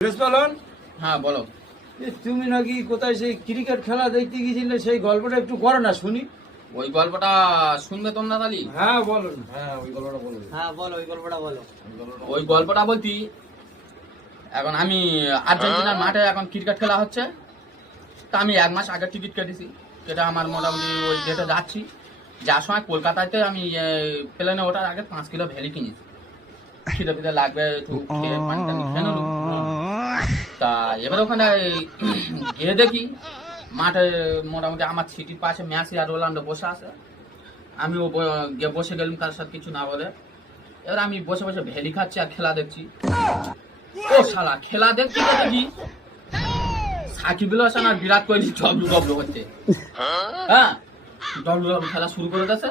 বলন। হ্যাঁ বলো। তুমি নাকি কোথায় সেই ক্রিকেট খেলা দেখতে গিয়েছিলে, সেই গল্পটা একটু করো না শুনি। ওই গল্পটা শুনবে তোমরা তালি? হ্যাঁ বলুন, হ্যাঁ ওই গল্পটা বলুন। হ্যাঁ বলো, ওই গল্পটা বলো। ওই গল্পটা বলতি, এখন আমি আর্জেন্টিনার মাঠে এখন ক্রিকেট খেলা হচ্ছে, তা আমি 1 মাস আগে টিকিট কেটেছি। সেটা আমার মোটামুটি ওই ডেটে যাচ্ছি, যার সময় কলকাতাতে আমি প্লেনে ওঠার আগে 5 কিলো ভ্যালি কিনেছি। খিদে ফিদে লাগবে একটু খেয়ে পানি টানি খেয়ে নেবো। তা এবার ওখানে গিয়ে দেখি মাঠে মোটামুটি আমার সিটির পাশে মেসি আর রোনাল্ডো বসে আছে। আমিও গিয়ে বসে গেলাম তার সাথে কিছু না বলে। এবার আমি বসে বসে ভ্যালি খাচ্ছি আর খেলা দেখছি। ও শালা, খেলা দেখছি তো দেখি সাকিবুল হাসান আর বিরাট কোহলি ডব্লু ডব্লু হচ্ছে। হ্যাঁ, ডব্লু ডব্লু খেলা শুরু করে দিয়েছে।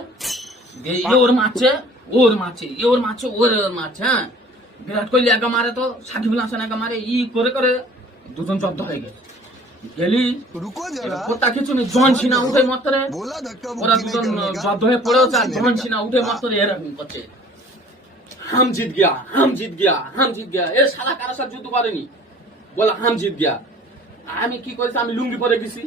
ওর মারছে, ওর মারছে, ওর মারছে, ওর মারছে। হ্যাঁ, বিরাট কোহলি একা মারে তো সাকিবুল হাসান একা মারে, করে করে দুজন জব্দ হয়ে গেছে। গেলি কোথা কিছু নেই, জন সিনা উঠে মাত্র ওরা দুজন জব্দ হয়ে পড়েও চায়। জন সিনা উঠে মাত্র এরকম করছে, হাম জিত গিয়া, হাম জিত গিয়া, হাম জিত গিয়া। এ শালা কারোর সাথে যুদ্ধ করেনি, বলে হাম জিত গিয়া। আমি কি করেছি, আমি লুঙ্গি পরে গেছি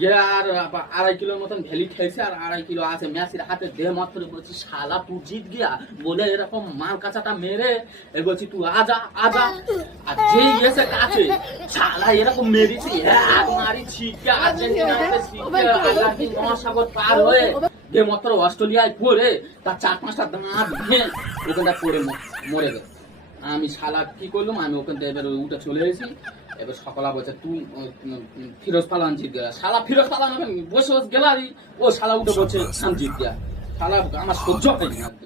গিয়ে আর 2.5 কিলোর মতন ভ্যালি খেয়েছি, আর 2.5 কিলো আছে মেসির হাতে দেহ মাত্র। বলছি শালা তুই জিত গিয়া বলে এরকম মাল কাঁচাটা মেরে বলছি তুই আজা আজা। আর যেই এসে কাছে শালা এরকম মেরেছি, এক মারি ছিটকে আর্জেন্টিনাকে ছিটকে আটলান্টিক মহাসাগর পার হয়ে যে মাত্র অস্ট্রেলিয়ায় পড়ে তার 4-5টা দাঁত ভেঙে ওখানটা পড়ে মরে গেল। আমি শালা কি করলাম, আমি ওখান থেকে এবার উঠে চলে এসেছি। এবার সকালা বলছে তুই ফিরোজ পালান জিত গেলা। শালা ফিরোজ পালান বসে বসে গেলারি, ও শালা উঠে বলছে হাম জিত গিয়া। শালা আমার সহ্য হয়নি।